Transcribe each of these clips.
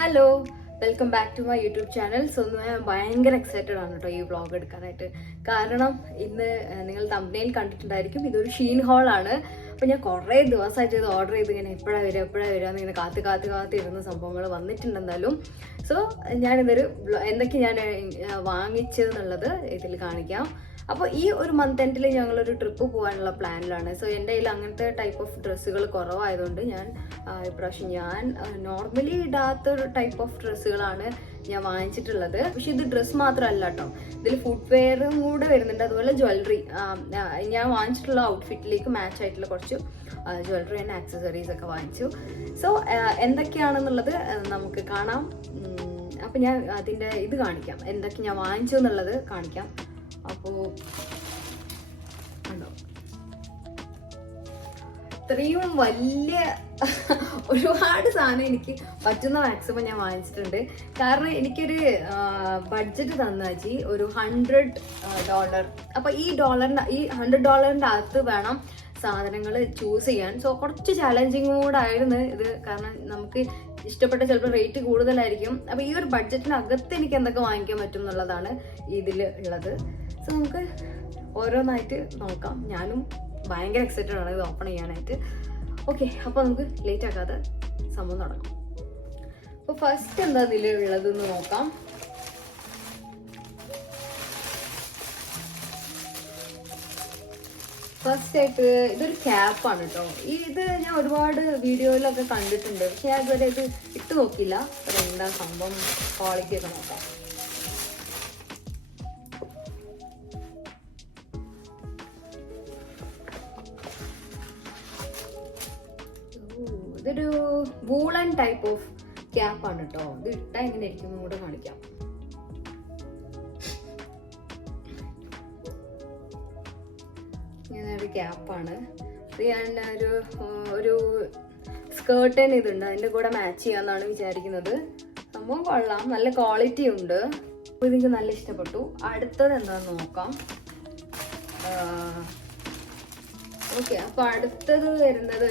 Hello, welcome back to my YouTube channel. So ഞാൻ ഭയങ്കര excited ആണ് കേട്ടോ ഈ വ്ളോഗ് എടുക്കാനായിട്ട്. കാരണം ഇന്ന് നിങ്ങൾ തംബ്നെയിൽ കണ്ടിട്ടുണ്ടായിരിക്കും, ഇതൊരു ഷീൻ ഹോൾ ആണ്. അപ്പോൾ ഞാൻ കുറേ ദിവസമായിട്ട് ഇത് ഓർഡർ ചെയ്ത് ഇങ്ങനെ എപ്പോഴാണ് വരിക എന്നിങ്ങനെ കാത്ത് ഇരുന്ന സംഭവങ്ങൾ വന്നിട്ടുണ്ടെന്നാലും. സോ ഞാനിതൊരു എന്തൊക്കെ ഞാൻ വാങ്ങിച്ചതെന്നുള്ളത് ഇതിൽ കാണിക്കാം. അപ്പോൾ ഈ ഒരു മന്ത് എൻഡിൽ ഞങ്ങളൊരു ട്രിപ്പ് പോകാനുള്ള പ്ലാനിലാണ്. സോ എൻ്റെ കയ്യിൽ അങ്ങനത്തെ ടൈപ്പ് ഓഫ് ഡ്രസ്സുകൾ കുറവായതുകൊണ്ട് ഞാൻ ഇപ്രാവശ്യം ഞാൻ നോർമലി ഇടാത്തൊരു ടൈപ്പ് ഓഫ് ഡ്രസ്സുകളാണ് ഞാൻ വാങ്ങിച്ചിട്ടുള്ളത്. പക്ഷെ ഇത് ഡ്രസ്സ് മാത്രമല്ല കേട്ടോ, ഇതിൽ ഫുഡ് വെയറും കൂടെ വരുന്നുണ്ട്, അതുപോലെ ജ്വല്ലറി. ഞാൻ വാങ്ങിച്ചിട്ടുള്ള ഔട്ട്ഫിറ്റിലേക്ക് മാച്ച് ആയിട്ടുള്ള കുറച്ച് ജ്വല്ലറി ആൻഡ് ആക്സസറീസ് ഒക്കെ വാങ്ങിച്ചു. സോ എന്തൊക്കെയാണെന്നുള്ളത് നമുക്ക് കാണാം. അപ്പം ഞാൻ അതിൻ്റെ ഇത് കാണിക്കാം, എന്തൊക്കെ ഞാൻ വാങ്ങിച്ചു എന്നുള്ളത് കാണിക്കാം. അപ്പോൾ കണ്ടോ, ഇത്രയും വലിയ ഒരുപാട് സാധനം എനിക്ക് പറ്റുന്ന മാക്സിമം ഞാൻ വാങ്ങിച്ചിട്ടുണ്ട്. കാരണം എനിക്കൊരു ബഡ്ജറ്റ് തന്നാച്ചി ഒരു $100. അപ്പോൾ ഈ $100 അകത്ത് വേണം സാധനങ്ങൾ ചൂസ് ചെയ്യാൻ. സോ കുറച്ച് ചാലഞ്ചിങ് കൂടെ ആയിരുന്നു ഇത്, കാരണം നമുക്ക് ഇഷ്ടപ്പെട്ട ചിലപ്പോൾ റേറ്റ് കൂടുതലായിരിക്കും. അപ്പോൾ ഈ ഒരു ബഡ്ജറ്റിനകത്ത് എനിക്ക് എന്തൊക്കെ വാങ്ങിക്കാൻ പറ്റും എന്നുള്ളതാണ് ഇതിൽ ഉള്ളത്. സോ നമുക്ക് ഓരോന്നായിട്ട് നോക്കാം. ഞാനും ഭയങ്കര എക്സൈറ്റഡ് ആണ് ഇത് ഓപ്പൺ ചെയ്യാനായിട്ട്. ഓക്കെ, അപ്പോൾ നമുക്ക് ലേറ്റ് ആക്കാതെ സംഭവം തുടങ്ങാം. അപ്പോൾ ഫസ്റ്റ് എന്താ ഇതിലുള്ളതെന്ന് നോക്കാം. ഫസ്റ്റ് ആയിട്ട് ഇതൊരു ക്യാപ്പാണ് കേട്ടോ. ഇത് ഞാൻ ഒരുപാട് വീഡിയോയിലൊക്കെ കണ്ടിട്ടുണ്ട്, പക്ഷെ ഞാൻ ഇതുവരെ ഇത് ഇട്ട് നോക്കിയില്ല. എന്താ സംഭവം, ക്വാളിറ്റി ഒക്കെ നോക്കാം. ഇതൊരു വൂളൻ ടൈപ്പ് ഓഫ് ക്യാപ്പാണ് കേട്ടോ. ഇത് ഇട്ടാൽ എങ്ങനെ ഇരിക്കും കൂടെ കാണിക്കാം. ഇങ്ങനൊരു ക്യാപ്പാണ് ഇത്. ഞാൻ ഒരു സ്കേർട്ടൻ ഇതുണ്ട്, അതിൻ്റെ കൂടെ മാച്ച് ചെയ്യാമെന്നാണ് വിചാരിക്കുന്നത്. സംഭവം കൊള്ളാം, നല്ല ക്വാളിറ്റി ഉണ്ട്. അപ്പോൾ ഇതെനിക്ക് നല്ല ഇഷ്ടപ്പെട്ടു. അടുത്തത് എന്താണെന്ന് നോക്കാം. ഓക്കെ, അപ്പോൾ അടുത്തത് വരുന്നത്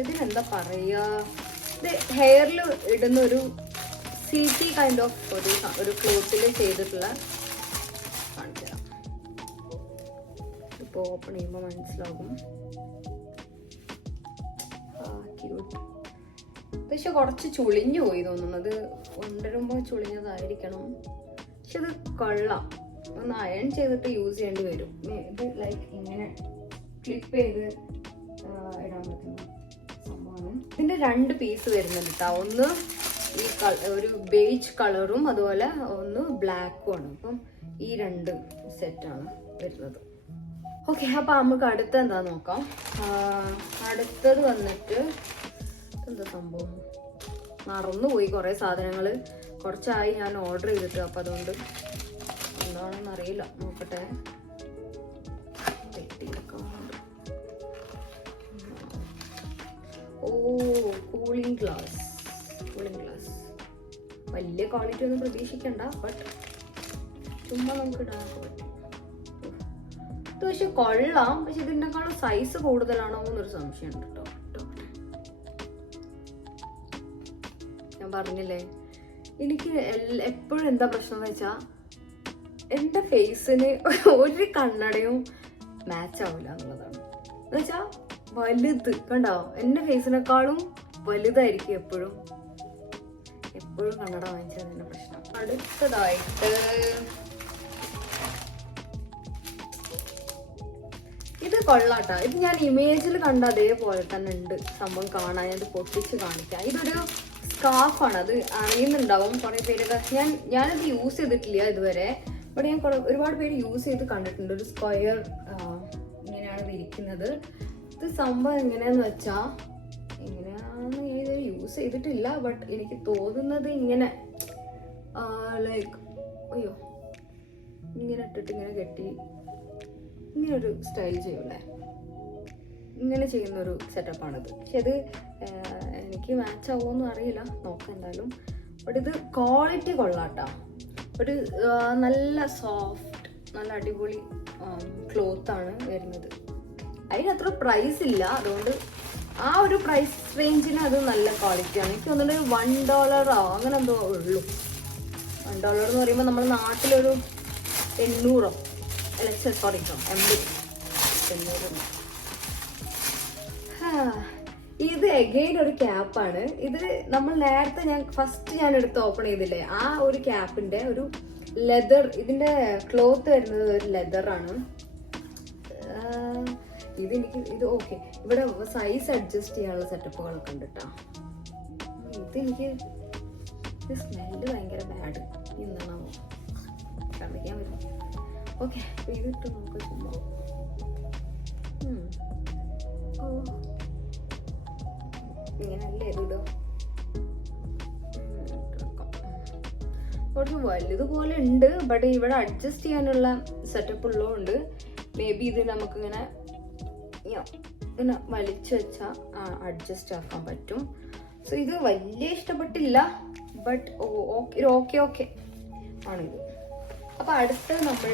ഇതിനെന്താ പറയുക, ഇത് ഹെയറിൽ ഇടുന്ന ഒരു സിൽക്കി കൈൻഡ് ഓഫ് ഒരു ക്ലോത്തിൽ ചെയ്തിട്ടുള്ള കാണിച്ചു തരാം. ഇപ്പോൾ ഓപ്പൺ ചെയ്യുമ്പോൾ മനസ്സിലാകും. ക്യൂട്ട്. പക്ഷെ കുറച്ച് ചുളിഞ്ഞു പോയി തോന്നുന്നത്, കൊണ്ടുവരുമ്പോൾ ചുളിഞ്ഞതായിരിക്കണം. പക്ഷെ ഇത് കൊള്ളാം. ഒന്ന് അയൺ ചെയ്തിട്ട് യൂസ് ചെയ്യേണ്ടി വരും. ഇത് ലൈക്ക് ഇങ്ങനെ ക്ലിപ്പ് ചെയ്ത് ഇടാൻ പറ്റുന്ന സംഭവമാണ്. ഇതിൻ്റെ 2 പീസ് വരുന്നുണ്ട് കേട്ടോ. ഒന്ന് ഈ ഒരു ബേജ് കളറും അതുപോലെ ഒന്ന് ബ്ലാക്കും ആണ്. അപ്പം ഈ 2 സെറ്റാണ് വരുന്നത്. ഓക്കെ, അപ്പം നമുക്ക് അടുത്ത എന്താ നോക്കാം. അടുത്തത് വന്നിട്ട് എന്താ സംഭവം, മറന്നുപോയി കുറേ സാധനങ്ങൾ. കുറച്ചായി ഞാൻ ഓർഡർ ചെയ്തിട്ട്, അപ്പം അതുകൊണ്ട് എന്താണെന്ന് അറിയില്ല. നോക്കട്ടെ. ഓ, കൂളിംഗ് ഗ്ലാസ്. വലിയ ക്വാളിറ്റി ഒന്നും പ്രതീക്ഷിക്കണ്ട, ബട്ട് ചുമ്മാ നമുക്ക് ഇടാനൊക്കെ പറ്റും. ഇത് പക്ഷെ കൊള്ളാം. പക്ഷെ ഇതിൻ്റെക്കാളും സൈസ് കൂടുതലാണോ എന്നൊരു സംശയം ഉണ്ട് കേട്ടോ. ഞാൻ പറഞ്ഞില്ലേ, എനിക്ക് എപ്പോഴും എന്താ പ്രശ്നം എന്ന് വെച്ചാൽ എൻ്റെ ഫേസിന് ഒരു കണ്ണടയും മാച്ച് ആവില്ല എന്നുള്ളതാണ്. എന്ന് വെച്ചാൽ വലുത് കണ്ടോ, എൻ്റെ ഫേസിനേക്കാളും വലുതായിരിക്കും എപ്പോഴും കണ്ണട വാങ്ങിച്ചതിൻ്റെ പ്രശ്നം. അടുത്തതായിട്ട് ഇത് കൊള്ളാട്ടോ. ഇത് ഞാൻ ഇമേജിൽ കണ്ട അതേപോലെ തന്നെ ഉണ്ട് സംഭവം കാണാൻ. ഇത് പൊട്ടിച്ച് കാണിക്കാം. ഇതൊരു സ്കാർഫാണ്. അത് അറിയുന്നുണ്ടാവും കുറേ പേരൊക്കെ. ഞാനത് യൂസ് ചെയ്തിട്ടില്ല ഇതുവരെ, ബട്ട് ഞാൻ ഒരുപാട് പേര് യൂസ് ചെയ്ത് കണ്ടിട്ടുണ്ട്. ഒരു സ്ക്വയർ ഇങ്ങനെയാണ് ഇരിക്കുന്നത്. ഇത് സംഭവം എങ്ങനെയാന്ന് വെച്ചാൽ, എങ്ങനെയാന്ന് ഞാൻ ഇതുവരെ യൂസ് ചെയ്തിട്ടില്ല, ബട്ട് എനിക്ക് തോന്നുന്നത് ഇങ്ങനെ ലൈക്ക് അയ്യോ ഇങ്ങനെ ഇട്ടിട്ട് ഇങ്ങനെ കെട്ടി ഇങ്ങനൊരു സ്റ്റൈൽ ചെയ്യൂലേ, ഇങ്ങനെ ചെയ്യുന്നൊരു സെറ്റപ്പാണിത്. പക്ഷെ അത് എനിക്ക് മാച്ച് ആവുമെന്നും അറിയില്ല, നോക്കാം എന്തായാലും. ബട്ട് ഇത് ക്വാളിറ്റി കൊള്ളാട്ടോ. ഒരു നല്ല സോഫ്റ്റ്, നല്ല അടിപൊളി ക്ലോത്താണ് വരുന്നത്. അതിനത്ര പ്രൈസ് ഇല്ല, അതുകൊണ്ട് ആ ഒരു പ്രൈസ് റേഞ്ചിന് അത് നല്ല ക്വാളിറ്റിയാണ്. എനിക്ക് തോന്നുന്നത് $1 അങ്ങനെ എന്തോ ഉള്ളൂ. $1 എന്ന് പറയുമ്പോൾ നമ്മുടെ നാട്ടിലൊരു 800 അല്ല, സോറി 80. ഇത് എഗെയിൻ ഒരു ക്യാപ്പാണ്. ഇത് നമ്മൾ നേരത്തെ ഞാൻ എടുത്ത് ഓപ്പൺ ചെയ്തില്ലേ, ആ ഒരു ക്യാപ്പിന്റെ ഒരു ലെതർ, ഇതിന്റെ ക്ലോത്ത് വരുന്നത് ഒരു ലെതറാണ്. ഇത് ഓക്കെ. ഇവിടെ സൈസ് അഡ്ജസ്റ്റ് ചെയ്യാനുള്ള സെറ്റപ്പുകളൊക്കെ ഉണ്ട് കേട്ടോ. ഇത് സ്മെല്ല് ഭയങ്കര ബാഡ്. എന്താണാവോ കാണിക്കാൻ പറ്റും. ഓക്കെ, ഇതിട്ട് നോക്കാം ചുമ്മാ. ഇങ്ങനല്ലേ ഇതിടുക. കുറച്ച് വലുതുപോലെ ഉണ്ട്, ബട്ട് ഇവിടെ അഡ്ജസ്റ്റ് ചെയ്യാനുള്ള സെറ്റപ്പ് ഉള്ളതുകൊണ്ട് മേ ബി ഇത് നമുക്കിങ്ങനെ വലിച്ചു വെച്ചാൽ അഡ്ജസ്റ്റ് ആക്കാൻ പറ്റും. സോ ഇത് വലിയ ഇഷ്ടപ്പെട്ടില്ല, ബട്ട് ഓക്കെ ആണിത്. അപ്പൊ അടുത്ത് നമ്മൾ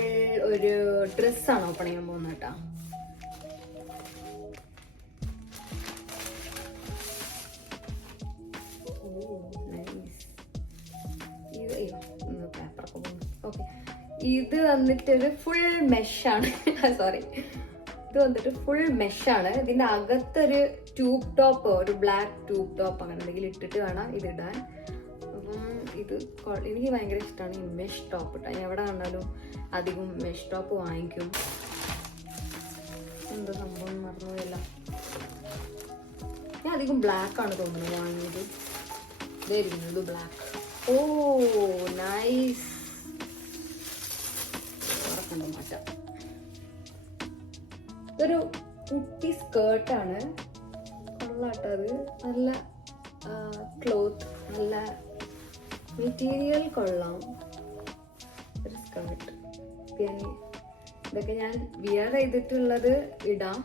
ഒരു ഡ്രസ്സാണ് ഓപ്പൺ ചെയ്യാൻ പോകുന്നത് കേട്ടോ. ഇത് വന്നിട്ടൊരു ഫുൾ മെഷാണ്. സോറി, ഇത് വന്നിട്ട് ഫുൾ മെഷാണ്. ഇതിന്റെ അകത്തൊരു ട്യൂബ് ടോപ്പ്, ഒരു ബ്ലാക്ക് ട്യൂബ് ടോപ്പ് അങ്ങനെ എന്തെങ്കിലും ഇട്ടിട്ട് വേണം ഇത് ഇടാൻ. അപ്പം ഇത് എനിക്ക് ഭയങ്കര ഇഷ്ടമാണ് ഈ മെഷ് ടോപ്പ് ഇട്ടാൽ. ഞാൻ എവിടെ കണ്ടാലും അധികം മെഷ് ടോപ്പ് വാങ്ങിക്കും. എന്താ സംഭവം മറന്നുപോയില്ല. ഞാൻ അധികം ബ്ലാക്ക് ആണ് തോന്നുന്നത് വാങ്ങിയത്. ഇതായിരുന്നു ഇത് ബ്ലാക്ക്. ഓ നൈസ്. മാറ്റാം. ഇതൊരു കുട്ടി സ്കേർട്ടാണ്. കൊള്ളാട്ടത്. നല്ല ക്ലോത്ത്, നല്ല മെറ്റീരിയൽ കൊള്ളാം. ഒരു സ്കേർട്ട്. പിന്നെ ഇതൊക്കെ ഞാൻ വിയർ ചെയ്തിട്ടുള്ളത് ഇടാം.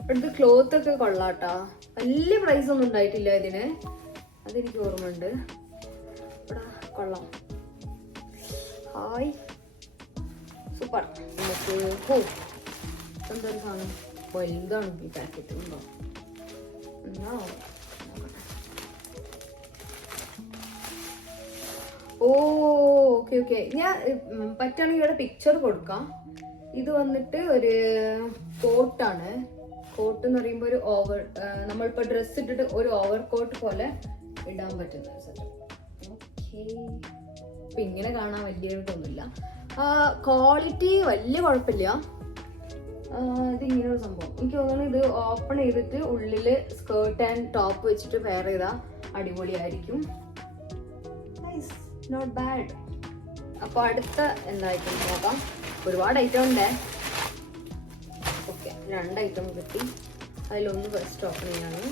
ഇവിടുത്തെ ക്ലോത്ത് ഒക്കെ കൊള്ളാട്ടാ. വലിയ പ്രൈസ് ഒന്നും ഉണ്ടായിട്ടില്ല ഇതിന്, അതെനിക്ക് ഓർമ്മയുണ്ട്. ഇവിടെ കൊള്ളാം. Hi, super. നമുക്ക് എന്തൊരു സാധനം വലുതാണ് ഈ പാക്കറ്റ്. ഉണ്ടോ? ഓക്കെ. ഞാൻ പറ്റുകയാണെങ്കിൽ ഇവിടെ പിക്ചർ കൊടുക്കാം. ഇത് വന്നിട്ട് ഒരു കോട്ടാണ്. കോട്ട് എന്ന് പറയുമ്പോൾ ഒരു നമ്മളിപ്പോൾ ഡ്രസ്സ് ഇട്ടിട്ട് ഒരു ഓവർ കോട്ട് പോലെ ഇടാൻ പറ്റുന്ന ഒരു സെറ്റപ്പ്. ഓക്കെ, ഇപ്പം ഇങ്ങനെ കാണാൻ വലിയ ഇതൊന്നുമില്ല. ക്വാളിറ്റി വലിയ കുഴപ്പമില്ല. ഇതിങ്ങനെ ഒരു സംഭവം. എനിക്ക് തോന്നുന്നു ഇത് ഓപ്പൺ ചെയ്തിട്ട് ഉള്ളില് സ്കേർട്ട് ആൻഡ് ടോപ്പ് വെച്ചിട്ട് വെയർ ചെയ്താൽ അടിപൊളിയായിരിക്കും. Nice, not bad. അപ്പോൾ അടുത്ത എന്തായിട്ടും നോക്കാം. ഒരുപാട് ഐറ്റം ഉണ്ട്. ഓക്കെ, 2 ഐറ്റം കിട്ടി. അതിലൊന്ന് ഫസ്റ്റ് ഓപ്പൺ ചെയ്യാണ്.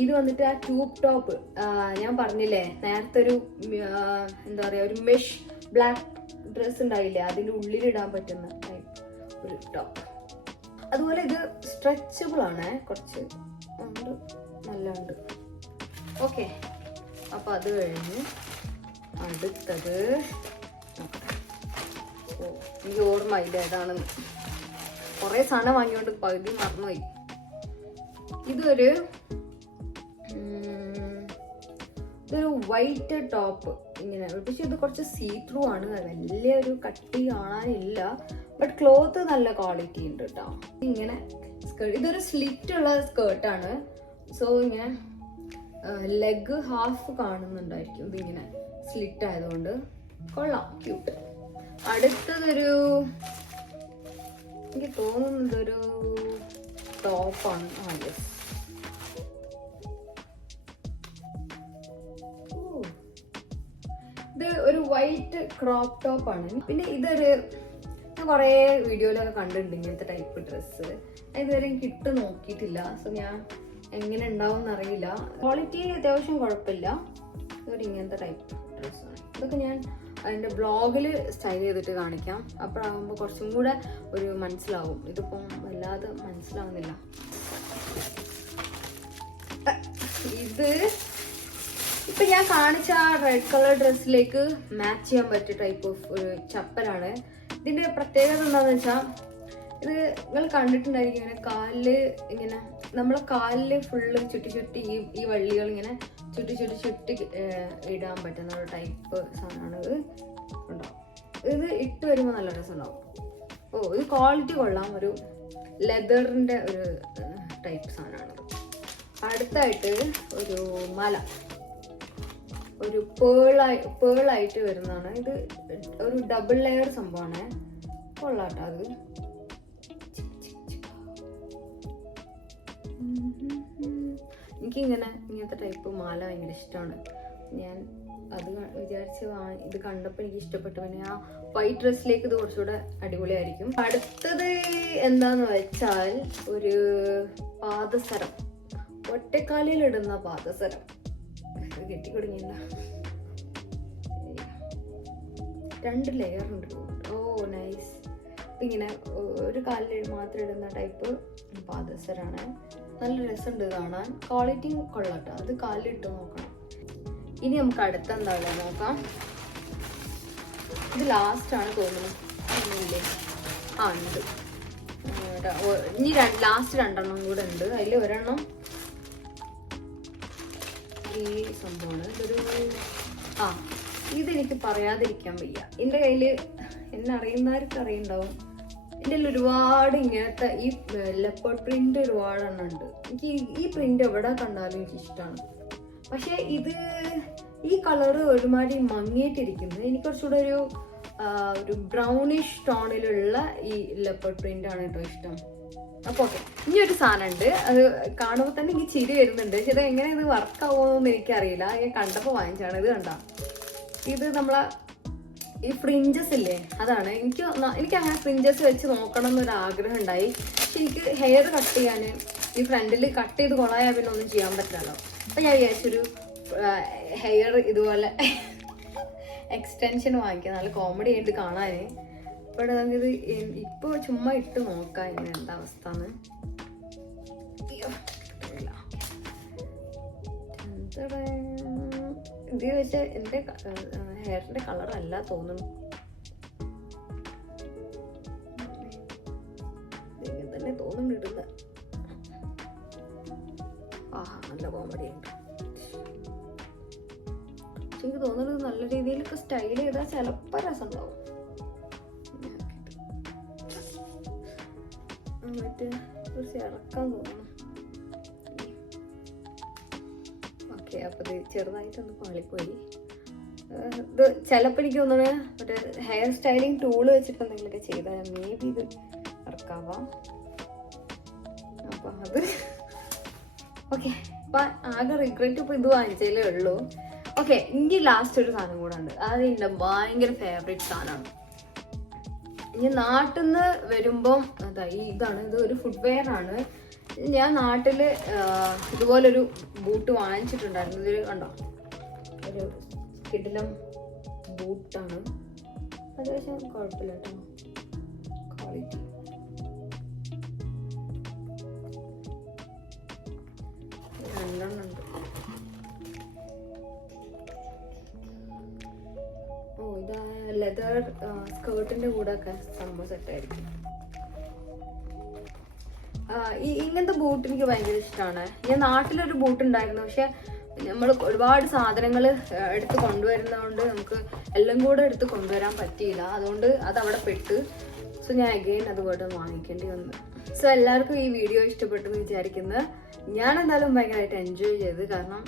ഇത് വന്നിട്ട് ആ ട്യൂബ് ടോപ്പ് ഞാൻ പറഞ്ഞില്ലേ നേരത്തെ, ഒരു എന്താ പറയാ, ഒരു മെഷ് ബ്ലാക്ക് ഡ്രസ് ഉണ്ടായില്ലേ, അതിൻ്റെ ഉള്ളിലിടാൻ പറ്റുന്ന ഒരു ടോപ്പ്. അതുപോലെ ഇത് സ്ട്രെച്ചബിൾ ആണ്, കുറച്ച് നല്ലുണ്ട്. ഓക്കെ, അപ്പൊ അത് കഴിഞ്ഞ് അടുത്തത് എനിക്ക് ഓർമ്മയില്ല ഏതാണെന്ന്. കുറെ സാധനം വാങ്ങിയോണ്ട് പകുതി മറന്നുപോയി. ഇതൊരു വൈറ്റ് ടോപ്പ് ഇങ്ങനെ, പക്ഷെ ഇത് കുറച്ച് സീ ത്രൂ ആണ്. വലിയൊരു കട്ടി കാണാനില്ല, ബട്ട് ക്ലോത്ത് നല്ല ക്വാളിറ്റി ഉണ്ട് കേട്ടോ. ഇങ്ങനെ ഇതൊരു സ്ലിറ്റ് ഉള്ള സ്കേർട്ടാണ്. സോ ഇങ്ങനെ ലെഗ് ഹാഫ് കാണുന്നുണ്ടായിരിക്കും. ഇതിങ്ങനെ സ്ലിറ്റ് ആയതുകൊണ്ട് കൊള്ളാം, ക്യൂട്ട്. അടുത്തതൊരു എനിക്ക് തോന്നുന്നത് ഒരു ടോപ്പാണ്. യെസ്, ഇത് ഒരു വൈറ്റ് ക്രോപ്പ് ടോപ്പാണ്. പിന്നെ ഇതൊരു ഞാൻ കുറേ വീഡിയോയിലൊക്കെ കണ്ടിട്ടുണ്ട് ഇങ്ങനത്തെ ടൈപ്പ് ഡ്രസ്സ്. ഇതുവരെ എനിക്ക് ഇട്ട് നോക്കിയിട്ടില്ല. സോ ഞാൻ എങ്ങനെ ഉണ്ടാവും എന്നറിയില്ല. ക്വാളിറ്റി അത്യാവശ്യം കുഴപ്പമില്ല. ഇതൊരു ഇങ്ങനത്തെ ടൈപ്പ് ഡ്രസ്സാണ്. ഇതൊക്കെ ഞാൻ അതിൻ്റെ ബ്ലോഗിൽ സ്റ്റൈൽ ചെയ്തിട്ട് കാണിക്കാം. അപ്പോഴാകുമ്പോൾ കുറച്ചും കൂടെ ഒരു മനസ്സിലാവും. ഇതിപ്പം വല്ലാതെ മനസ്സിലാവുന്നില്ല. ഇത് ഇപ്പം ഞാൻ കാണിച്ച റെഡ് കളർ ഡ്രസ്സിലേക്ക് മാച്ച് ചെയ്യാൻ പറ്റിയ ടൈപ്പ് ഓഫ് ഒരു ചപ്പലാണ്. ഇതിൻ്റെ പ്രത്യേകത എന്താണെന്ന് വെച്ചാൽ ഇത് നിങ്ങൾ കണ്ടിട്ടുണ്ടായിരിക്കും ഇങ്ങനെ കാലില് ഇങ്ങനെ നമ്മളെ കാലില് ഫുള്ള് ചുറ്റി ഈ വള്ളികൾ ഇങ്ങനെ ചുറ്റി ഇടാൻ പറ്റുന്ന ഒരു ടൈപ്പ് സാധനമാണ്. ഇത് ഉണ്ടാവും. ഇത് ഇട്ട് വരുമ്പോൾ നല്ല രസമുണ്ടാവും. ഇത് ക്വാളിറ്റി കൊള്ളാം. ഒരു ലെതറിന്റെ ഒരു ടൈപ്പ് സാധനമാണ്. അടുത്തായിട്ട് ഒരു മല, ഒരു പേളായിട്ട് വരുന്നതാണ്. ഇത് ഒരു ഡബിൾ ലെയർ സംഭവമാണ്. കൊള്ളാട്ടോ അത്. ഇങ്ങനത്തെ ടൈപ്പ് മാല ഭയങ്കര ഇഷ്ടമാണ്. ഞാൻ അത് വിചാരിച്ച് ഇത് കണ്ടപ്പോൾ എനിക്ക് ഇഷ്ടപ്പെട്ടു. പിന്നെ ആ വൈറ്റ് ഡ്രസ്സിലേക്ക് ഇത് കുറച്ചുകൂടെ അടിപൊളിയായിരിക്കും. അടുത്തത് എന്താന്ന് വെച്ചാൽ ഒരു പാദസരം, ഒറ്റക്കാലിൽ ഇടുന്ന പാദസരം. കെട്ടിക്കൊടുങ്ങില്ല, 2 ലെയർ ഉണ്ട്. നൈസ്. ഇങ്ങനെ ഒരു കാലിൽ മാത്രം ഇടുന്ന ടൈപ്പ് പാദസരാണ്. നല്ല രസമുണ്ട് കാണാൻ. ക്വാളിറ്റി കൊള്ളാട്ടോ. അത് കാലിലിട്ട് നോക്കണം. ഇനി നമുക്ക് അടുത്ത എന്താ നോക്കാം. ഇത് ലാസ്റ്റ് ആണ് തോന്നുന്നു. ഉണ്ട്. ഇനി ലാസ്റ്റ് 2 കൂടെ ഉണ്ട്. അതിൽ ഒരെണ്ണം ഈ സംഭവമാണ്. ഇതെനിക്ക് പറയാതിരിക്കാൻ വയ്യ. എൻ്റെ കയ്യിൽ എന്നെ അറിയുന്നവർക്ക് അറിയുണ്ടാവും. എൻ്റെ കയ്യിൽ ഒരുപാട് ഇങ്ങനത്തെ ഈ ലെപ്പേർഡ് പ്രിന്റ് ഒരുപാടെണ്ണം ഉണ്ട്. എനിക്ക് ഈ പ്രിന്റ് എവിടെ കണ്ടാലും എനിക്ക് ഇഷ്ടമാണ്. പക്ഷെ ഈ കളറ് ഒരുമാതിരി മങ്ങിയിട്ടിരിക്കുന്നത്. എനിക്ക് കുറച്ചുകൂടെ ഒരു ബ്രൗണിഷ് ടോണിലുള്ള ഈ ലെപ്പേർഡ് പ്രിന്റ് ആണ് കേട്ടോ ഇഷ്ടം. അപ്പൊ ഓക്കെ, ഇനി ഒരു സാധനം ഉണ്ട്. അത് കാണുമ്പോൾ തന്നെ എനിക്ക് ചിരി വരുന്നുണ്ട്. പക്ഷെ ഇത് എങ്ങനെ ഇത് വർക്ക് ആവുമെന്നൊന്നും എനിക്കറിയില്ല. ഞാൻ കണ്ടപ്പോൾ വാങ്ങിച്ചാണ്. ഇത് കണ്ട, ഇത് നമ്മളെ ഈ ഫ്രിഞ്ചസ് ഇല്ലേ, അതാണ്. എനിക്ക് അങ്ങനെ ഫ്രിഞ്ചസ് വെച്ച് നോക്കണം എന്നൊരു ആഗ്രഹം ഉണ്ടായി. പക്ഷെ എനിക്ക് ഹെയർ കട്ട് ചെയ്യാൻ ഈ ഫ്രണ്ടിൽ കട്ട് ചെയ്ത് കൊളായാൽ പിന്നെ ഒന്നും ചെയ്യാൻ പറ്റില്ലല്ലോ. അപ്പം ഞാൻ വിചാരിച്ചൊരു ഹെയർ ഇതുപോലെ എക്സ്റ്റൻഷൻ വാങ്ങിക്കാം. നല്ല കോമഡി ആയിട്ട് കാണാൻ. ഇവിടെ നമുക്കിത് ഇപ്പോൾ ചുമ്മാ ഇട്ട് നോക്കാം ഇങ്ങനെ എന്താ അവസ്ഥ എന്ന്. ഇത് വെച്ച് എൻ്റെ ഹെയറിന്റെ കളർ അല്ല തോന്നുന്നു. തന്നെ തോന്നുന്നു ഇടുന്നത്. നല്ല കോമഡി ഉണ്ട്. എനിക്ക് തോന്നുന്നത് നല്ല രീതിയിലൊക്കെ സ്റ്റൈൽ ചെയ്താൽ ചിലപ്പോ രസം ഉണ്ടാവും. എന്നിട്ട് കുറച്ച് ഇറക്കാൻ തോന്നുന്നു. ഓക്കെ, അപ്പൊ ഇത് ചെറുതായിട്ടൊന്ന് പാളിപ്പോയി. ഇത് ചിലപ്പോൾ എനിക്ക് തോന്നുന്നത് ഒരു ഹെയർ സ്റ്റൈലിംഗ് ടൂള് വെച്ചിട്ട് എന്തെങ്കിലുമൊക്കെ ചെയ്താൽ മേ ബി ഇത് ഇറക്കാവാം. അപ്പൊ അത് ഓക്കെ. അപ്പൊ ആകെ റിഗ്രറ്റ് ഇപ്പൊ ഇത് വാങ്ങിച്ചതേ ഉള്ളൂ. ഓക്കെ, എനിക്ക് ലാസ്റ്റ് ഒരു സാധനം കൂടെ ഉണ്ട്. അത് എൻ്റെ ഭയങ്കര ഫേവറേറ്റ് സാധനമാണ്. ഇനി നാട്ടിൽ നിന്ന് വരുമ്പം ഇതാണ്. ഇത് ഒരു ഫുഡ് വെയർ ആണ്. ഞാൻ നാട്ടില് ഇതുപോലൊരു ബൂട്ട് വാങ്ങിച്ചിട്ടുണ്ടായിരുന്നു. ഇത് കണ്ടോ, ഒരു കിടിലം ബൂട്ടാണ്. അത്യാവശ്യം കുഴപ്പമില്ല കേട്ടോ, ക്വാളിറ്റി. രണ്ടെണ്ണുണ്ട്. ഇതാ ലെതർ സ്കേർട്ടിന്റെ കൂടെ ഒക്കെ സംഭവം സെറ്റായിരിക്കും. ഇങ്ങനത്തെ ബൂട്ട് എനിക്ക് ഭയങ്കര ഇഷ്ടമാണ്. ഞാൻ നാട്ടിലൊരു ബൂട്ട് ഉണ്ടായിരുന്നു. പക്ഷെ നമ്മൾ ഒരുപാട് സാധനങ്ങൾ എടുത്ത് കൊണ്ടുവരുന്നതുകൊണ്ട് നമുക്ക് എല്ലാം കൂടെ എടുത്ത് കൊണ്ടുവരാൻ പറ്റിയില്ല. അതുകൊണ്ട് അത് അവിടെ പെട്ട്. സോ ഞാൻ അഗെയിൻ അതുപോലെ വാങ്ങിക്കേണ്ടി വന്നു. സോ എല്ലാവർക്കും ഈ വീഡിയോ ഇഷ്ടപ്പെട്ടെന്ന് വിചാരിക്കുന്നത്. ഞാൻ എന്തായാലും ഭയങ്കരമായിട്ട് എൻജോയ് ചെയ്ത്. കാരണം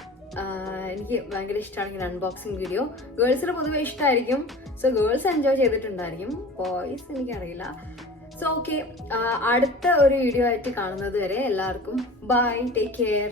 എനിക്ക് ഭയങ്കര ഇഷ്ടമാണ് ഇങ്ങനെ അൺബോക്സിങ് വീഡിയോ. ഗേൾസിന് പൊതുവെ ഇഷ്ടമായിരിക്കും. സോ ഗേൾസ് എൻജോയ് ചെയ്തിട്ടുണ്ടായിരിക്കും. ബോയ്സ് എനിക്കറിയില്ല. സോ ഓക്കെ, അടുത്ത ഒരു വീഡിയോ ആയിട്ട് കാണുന്നത് വരെ എല്ലാവർക്കും ബൈ, ടേക്ക് കെയർ.